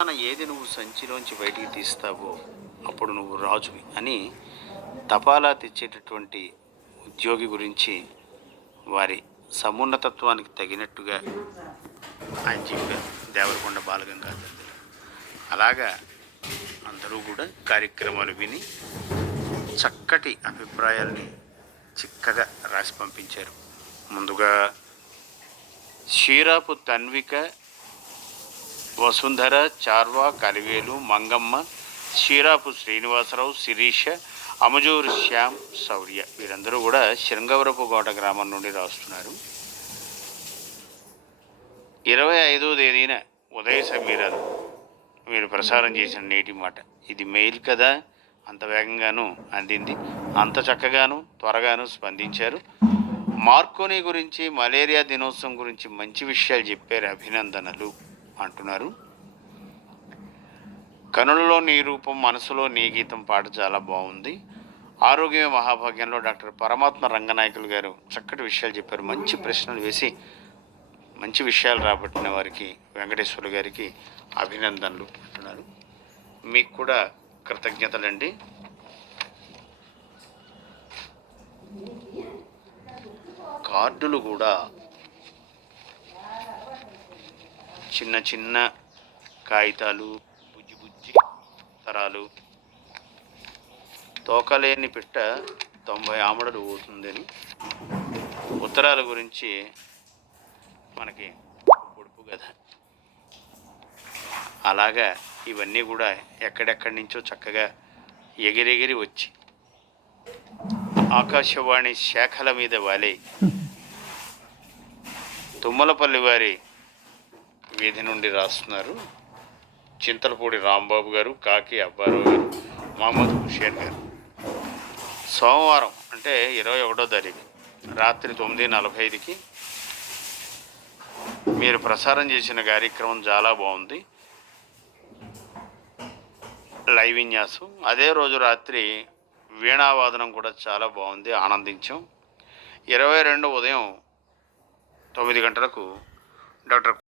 ఏది నువ్వు సంచిలోంచి బయటికి తీస్తావో అప్పుడు నువ్వు రాజువి అని తపాలా తెచ్చేటటువంటి ఉద్యోగి గురించి వారి సమున్నతత్వానికి తగినట్టుగా ఆయన చెప్పారు దేవరకొండ బాలగంగాధర్. అలాగా అందరూ కూడా కార్యక్రమాలు విని చక్కటి అభిప్రాయాల్ని చిక్కగా రాసి పంపించారు. ముందుగా షీరాపు తన్విక, వసుంధర, చార్వా, కలివేలు, మంగమ్మ, షీరాపు శ్రీనివాసరావు, శిరీష, అమజూరు శ్యామ్, శౌర్య వీరందరూ కూడా శృంగవరపుకోట గ్రామం నుండి రాస్తున్నారు. 25వ తేదీన ఉదయ సమీరాలు మీరు ప్రసారం చేసిన నేటి మాట. ఇది మెయిల్ కదా, అంత వేగంగానూ అందింది, అంత చక్కగాను త్వరగాను స్పందించారు. మార్కోని గురించి, మలేరియా దినోత్సవం గురించి మంచి విషయాలు చెప్పారు, అభినందనలు అంటున్నారు. కనులలో నీ రూపం, మనసులో నీ గీతం పాట చాలా బాగుంది. ఆరోగ్యమే మహాభాగ్యంలో డాక్టర్ పరమాత్మ రంగనాయకులు గారు చక్కటి విషయాలు చెప్పారు. మంచి ప్రశ్నలు వేసి మంచి విషయాలు రాబట్టిన వారికి, వెంకటేశ్వర గారికి అభినందనలు అంటున్నారు. మీకు కూడా కృతజ్ఞతలండి. కార్డులు కూడా చిన్న చిన్న కాగితాలు, బుజ్జి బుజ్జి ఉత్తరాలు, తోకలేని పిట్ట 90 ఆమడలు పోతుందని ఉత్తరాల గురించి మనకి పొడుపు కదా. అలాగా ఇవన్నీ కూడా ఎక్కడెక్కడి నుంచో చక్కగా ఎగిరెగిరి వచ్చి ఆకాశవాణి శాఖల మీద వాలే తుమ్మలపల్లి వారి వీధి నుండి రాస్తున్నారు. చింతలపూడి రాంబాబు గారు, కాకి అబ్బారావు గారు, మహమ్మద్ హుషేన్ గారు. సోమవారం అంటే 21వ తారీఖు రాత్రి 9:45కి మీరు ప్రసారం చేసిన కార్యక్రమం చాలా బాగుంది, లైవ్ విన్యాసం. అదే రోజు రాత్రి వీణావాదనం కూడా చాలా బాగుంది, ఆనందించాం. 22 ఉదయం 9 గంటలకు డాక్టర్